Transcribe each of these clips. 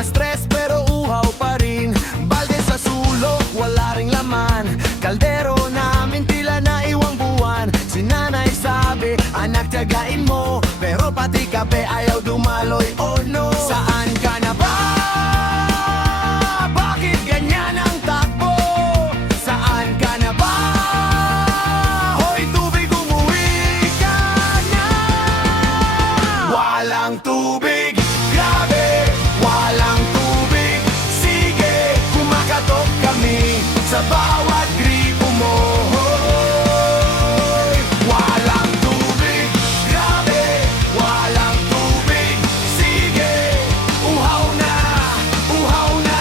Mga stress pero uhaw pa rin. Balde sa sulok, wala ring laman. Kaldero namin tila na iwang buwan. Si nanay sabi, anak tiyagain mo. Pero pati kape ayaw dumaloy, oh no. Saan ka na ba? Bakit ganyan ang takbo? Saan ka na ba? Hoy tubig, umuwi ka na. Walang tubig, grabe. Walang tubig, sige. Kumakatok kami sa bawat gripo mo. Walang tubig, grabe. Walang tubig, sige. Uhaw na, uhaw na.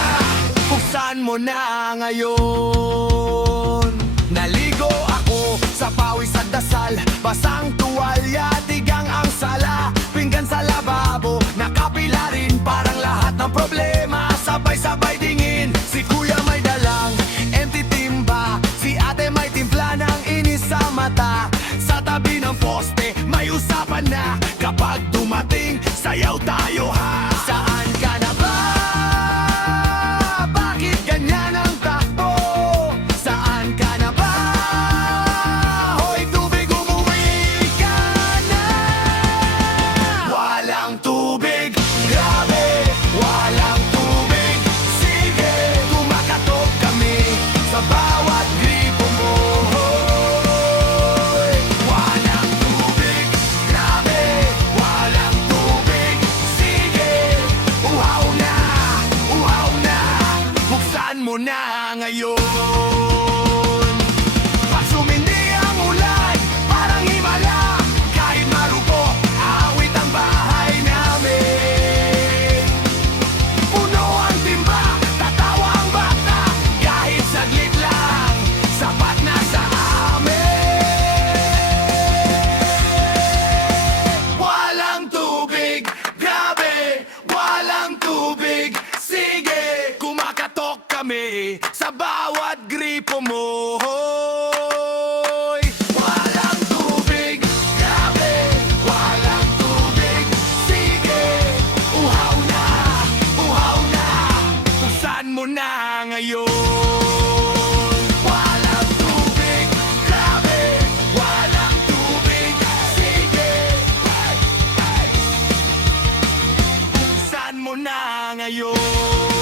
Buksan mo na ngayon. Naligo ako sa pawis at dasal. Basang tuwalya, tigang ang sala. Pinggan sa lababo, nakapila rin. Parang lahat ng problema sabay-sabay dingin. Si kuya may dalang empty timba. Si ate may timpla ng inis sa mata. Sa tabi ng poste, may usapan na. Kapag dumating, sayaw tayo ha. Saan ka na ba? Bakit ganyan ang takbo? Saan ka na ba? Hoy tubig, umuwi ka na. Walang tubig, grabe. Walang tubig, sige. Kumakatok kami sa bawat gripo mo. Walang tubig, grabe. Walang tubig, sige. Uhaw na, uhaw na. Buksan mo na ngayon. Pag sumindi ang ulan, parang himala. Kahit marupo, awit ang bahay namin. Puno ang timba, tatawa ang bata. Kahit saglit lang, sapat na sa amin. Walang tubig, grabe. Walang tubig, sige. Kumakatok kami sa bawat gripo mo. Walang tubig, grabe. Walang tubig, sige. Uhaw na, uhaw na. Buksan mo na ngayon. Walang tubig, grabe. Walang tubig, sige. Buksan mo na ngayon.